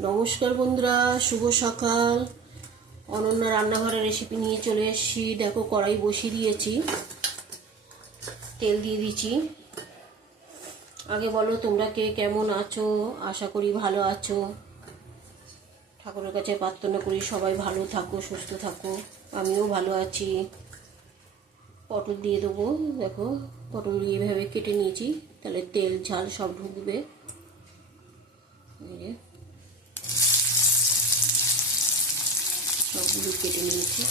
নমস্কার বন্ধুরা, শুভ সকাল। অনন্য রান্নাঘরের রেসিপি নিয়ে চলে এসেছি। দেখো, কড়াই বসিয়ে দিয়েছি। তেল দিয়ে দিচ্ছি। আগে বলো তোমরা কে কেমন আছো? আশা করি ভালো আছো। ঠাকুরের কাছে প্রার্থনা করি সবাই ভালো থাকো, সুস্থ থাকো। আমিও ভালো আছি। পটল দিয়ে দেবো। দেখো, পটল এভাবে কেটে নিয়েছি। তাহলে তেল, ঝাল সব ঢুকবে এই যে সবগুলো কেটে নিয়েছি।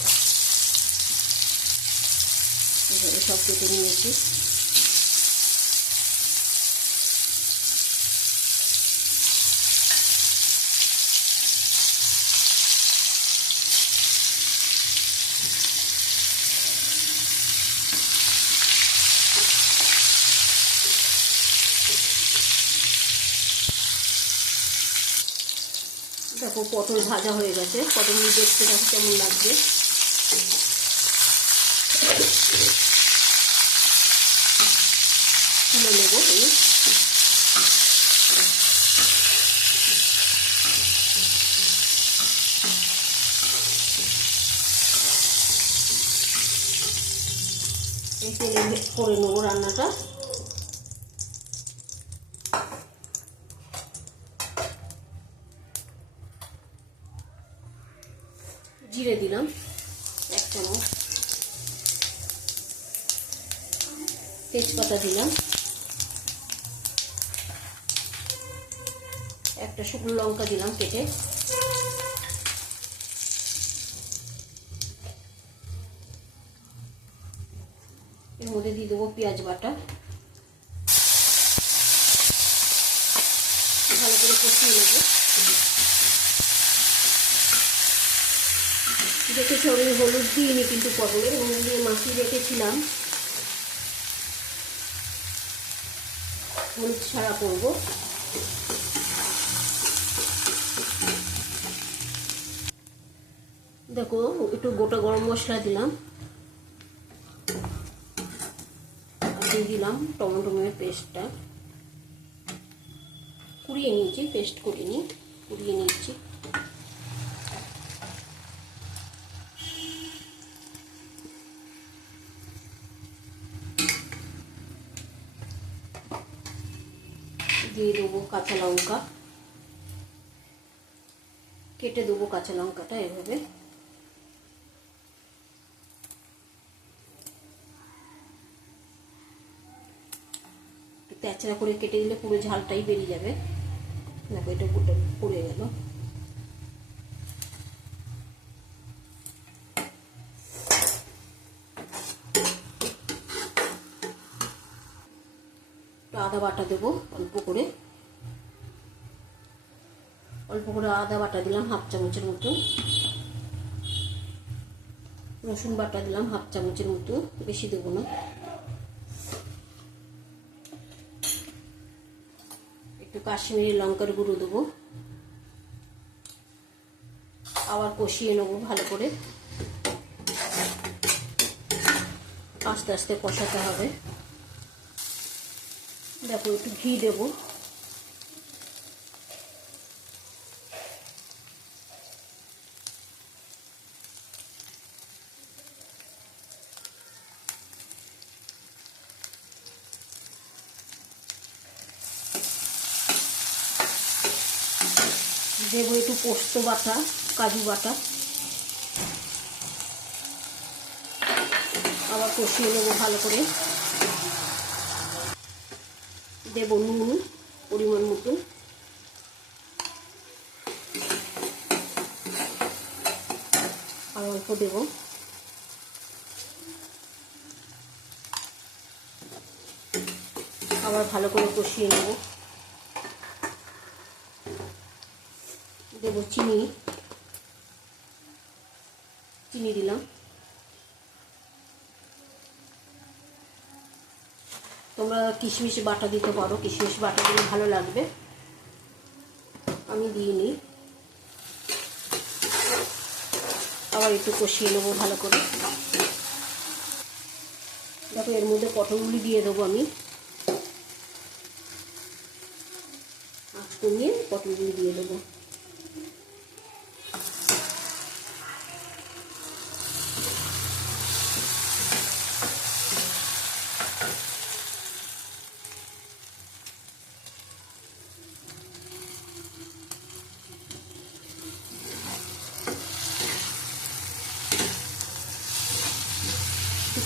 এভাবে সব কেটে নিয়েছি। দেখো পটল ভাজা হয়ে গেছে। পটল দেখতে দেখো কেমন লাগছে। তুলে নেব এই। এই তেলে করে নেব রান্নাটা। জিরে দিলাম। এক চামচ। তেজপাতা দিলাম। একটা শুকনো লঙ্কা দিলাম কেটে। এর মধ্যে দিয়ে দেবো পেঁয়াজ বাটা। ভালো করে কষিয়ে নেব। দেখেছি আমি হলুদ দিইনি কিন্তু পটলে হলুদ দিয়ে মাখিয়ে রেখেছিলাম। হলুদ ছাড়া করব। দেখো, একটু গোটা গরম মশলা দিলাম। দিয়ে দিলাম টমেটো পেস্টটা। কুড়িয়ে নিয়েছি, পেস্ট করিনি, কুড়িয়ে নিয়েছি। দিয়ে দেবো কাঁচা লঙ্কা। কেটে দেবো কাঁচা লঙ্কাটা এভাবে। তেচড়া করে কেটে দিলে পুরো ঝালটাই বেরিয়ে যাবে। দেখো এটা গোটা পড়ে গেল। আদা বাটা দেবো, অল্প করে। অল্প করে আদা বাটা দিলাম, হাফ চামচের মতো। রসুন বাটা দিলাম, হাফ চামচের মতো। বেশি দেবো না। একটু কাশ্মীরি লঙ্কার গুঁড়ো দেবো। আবার কষিয়ে নেব ভালো করে। আস্তে আস্তে কষাতে হবে। দেখো, একটু ঘি দেবো। দেবো একটু পোস্ত বাটা, কাজু বাটা। আবার কষিয়ে নেব ভালো করে। দেব নুন পরিমাণ মতো। আর অল্প দেব। আবার ভালো করে কষিয়ে নেব। দেব চিনি। চিনি দিলাম। তোমরা কিশমিশ বাটা দিতে পারো, কিশমিশ বাটা দিলে ভালো লাগবে। আমি দিয়ে নিই। আবার একটু কষিয়ে নেব ভালো করে। দেখো, এর মধ্যে পটলগুলি দিয়ে দেবো আমি। আঁচ কমিয়ে পটলগুলি দিয়ে দেবো।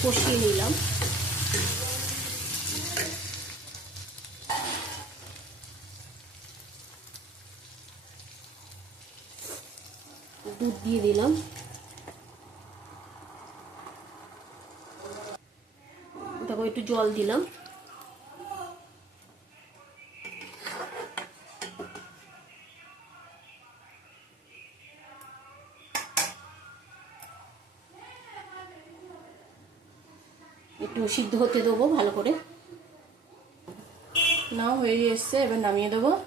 কষিয়ে নিলাম। দুধ দিয়ে দিলাম। তারপর একটু জল দিলাম। সিদ্ধ হতে দেবো ভালো করে। নাও, হয়ে এসছে, এবার নামিয়ে দেবো।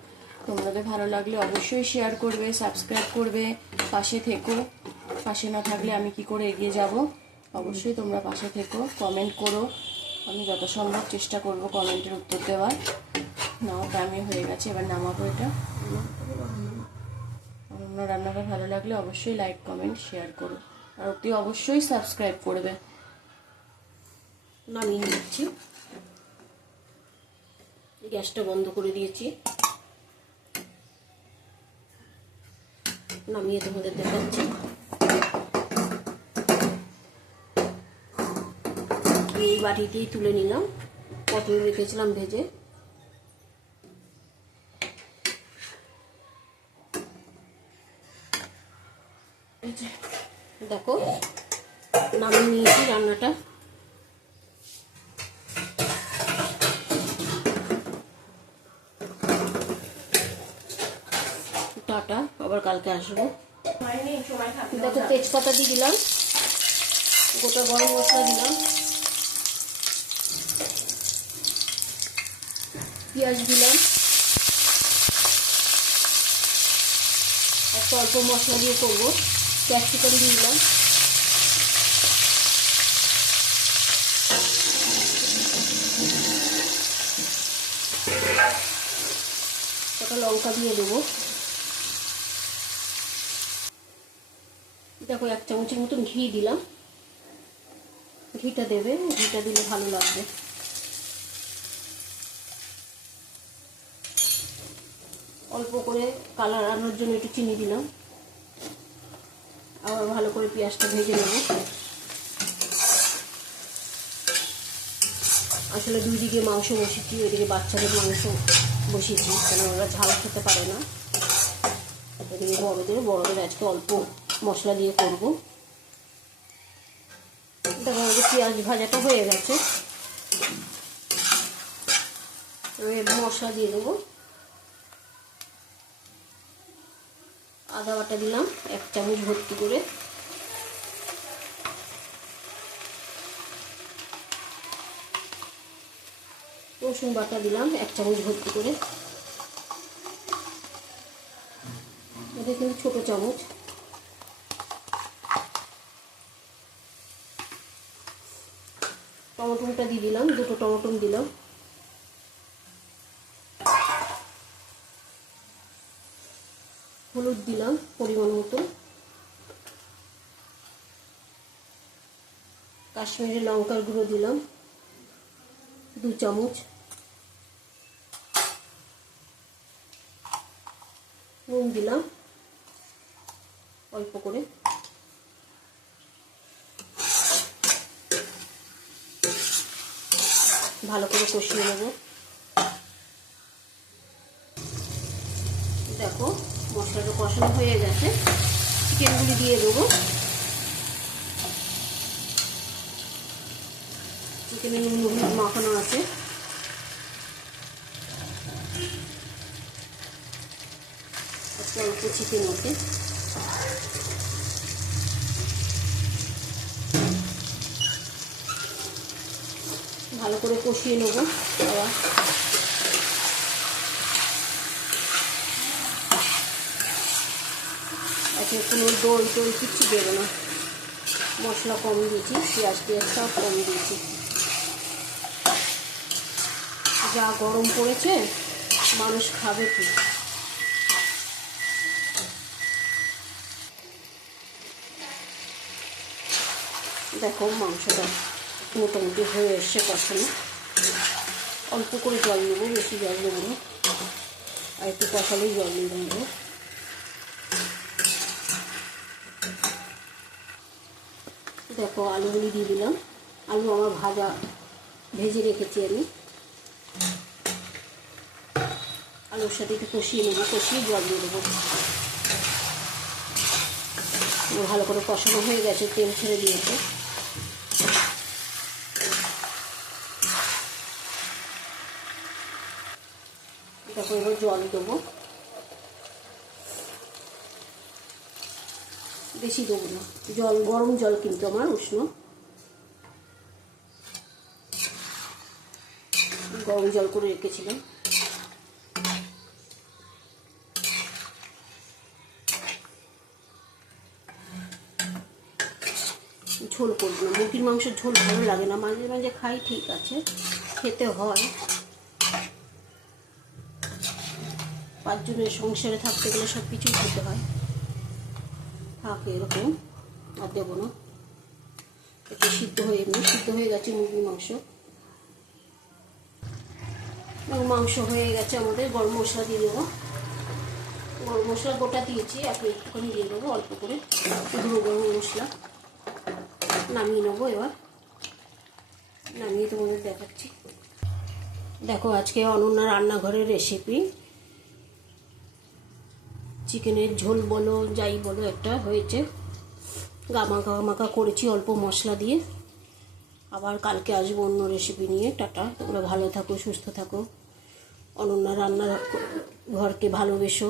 তোমাদের ভালো লাগলে অবশ্যই শেয়ার করবে সাবস্ক্রাইব করবে, পাশে থেকো। পাশে না থাকলে আমি কি করে এগিয়ে যাব? অবশ্যই তোমরা পাশে থেকো কমেন্ট করো। আমি যত সম্ভব চেষ্টা করব কমেন্টের উত্তর দেওয়ার। নাও টাইমে হয়ে গেছে, এবার নামাবো এটা। অন্য রান্নাটা ভালো লাগলে অবশ্যই লাইক কমেন্ট শেয়ার করো। আর অতি অবশ্যই সাবস্ক্রাইব করবে। নামিয়ে নিচ্ছি। গ্যাসটা বন্ধ করে দিয়েছি। নামিয়ে তোমাদের দেখাচ্ছি। এই বাটিতেই তুলে নিলাম। পটল রেখেছিলাম ভেজে। দেখো, নামিয়ে নিয়েছি রান্নাটা টাটা আবার কালকে আসব। দেখো তেজপাতা দিয়ে দিলাম গোটা গরম মশলা দিলাম। পেঁয়াজ দিলাম। একটা অল্প মশলা দিয়ে করব। ক্যাপসিকাম দিয়ে দিলাম। একটা লঙ্কা দিয়ে দেবো। দেখো এক চামচের মতন ঘি দিলাম। ঘিটা দেবে, ঘিটা দিলে ভালো লাগবে। অল্প করে কালার আনার জন্য একটু চিনি দিলাম। আবার ভালো করে পেঁয়াজটা ভেজে নেব। আসলে দুই দিকে মাংস বসিয়েছি ওইদিকে বাচ্চাদের মাংস বসিয়েছি কেন ওরা ঝাল খেতে পারে না। এদিকে বড়দের বড়দের আজকে অল্প। মশলা দিয়ে করব। দেখো আমাদের পেঁয়াজ ভাজাটা হয়ে গেছে। মশলা দিয়ে দেবো। আদা বাটা দিলাম, এক চামচ ভর্তি করে। রসুন বাটা দিলাম, এক চামচ ভর্তি করে। এটা কিন্তু ছোটো চামচ। টমেটোটা দিয়ে দিলাম, দুটো টমেটো দিলাম। হলুদ দিলাম পরিমাণ মতো। কাশ্মীরি লঙ্কার গুঁড়ো দিলাম, দু চামচ। নুন দিলাম, অল্প করে। ভালো করে কষিয়ে নেব। দেখো, মশলাটা কষানো হয়ে গেছে। চিকেনগুলি দিয়ে দেবো। চিকেনে নুন মাখানো আছে। অল্প চিকেন, ওকে? ভালো করে কষিয়ে নেব। আবার আচ্ছা কোনো দই টই কিচ্ছু দেবো না। মশলা কম দিয়েছি, পেঁয়াজ পেঁয়াজ সব কম দিয়েছি। যা গরম পড়েছে, মানুষ খাবে কি? দেখো মাংসটা মোটামুটি হয়ে এসছে কষানো। অল্প করে জল নেব, বেশি জল নেব আর একটু কষালেই জল নেব। দেখো, আলুগুলি দিয়ে দিলাম। আলু আমার ভাজা, ভেজে রেখেছি আমি। আলুর সাথে একটু কষিয়ে নেব, কষিয়ে জল দিয়ে দেবো। ভালো করে কষানো হয়ে গেছে, তেল ছেড়ে দিয়েছে। এবার জল দেবো। বেশি দেবো না। জল, গরম জল কিন্তু আমার উষ্ণ। গরম জল করে রেখেছিলাম। ঝোল করব মুরগির মাংসের ঝোল ভালো লাগে না। মাঝে মাঝে খাই, ঠিক আছে। খেতে হয়। পাঁচজনের সংসারে থাকতে গেলে সব কিছুই খেতে হয়। থাকে, এরকম। আর দেবো না। একটু সিদ্ধ হয়ে এমনি সিদ্ধ হয়ে গেছে মুরগির মাংস। মাংস হয়ে গেছে আমাদের। গরম মশলা দিয়ে দেবো। গরম মশলা গোটা দিয়েছি আপনি একটুখানি দিয়ে দেবো অল্প করে। গুঁড়ো গরম মশলা। নামিয়ে নেব এবার। নামিয়ে তোমাদের দেখাচ্ছি। দেখো, আজকে অনন্যা রান্নাঘরের রেসিপি চিকেনের ঝোল বলো, যাই বলো, একটা হয়েছে। গামাকা গামাকা করেছি, অল্প মশলা দিয়ে। আবার কালকে আসব অন্য রেসিপি নিয়ে। টাটা, তোমরা ভালো থাকো, সুস্থ থাকো। অনন্যা রান্না ঘরকে ভালোবেসো।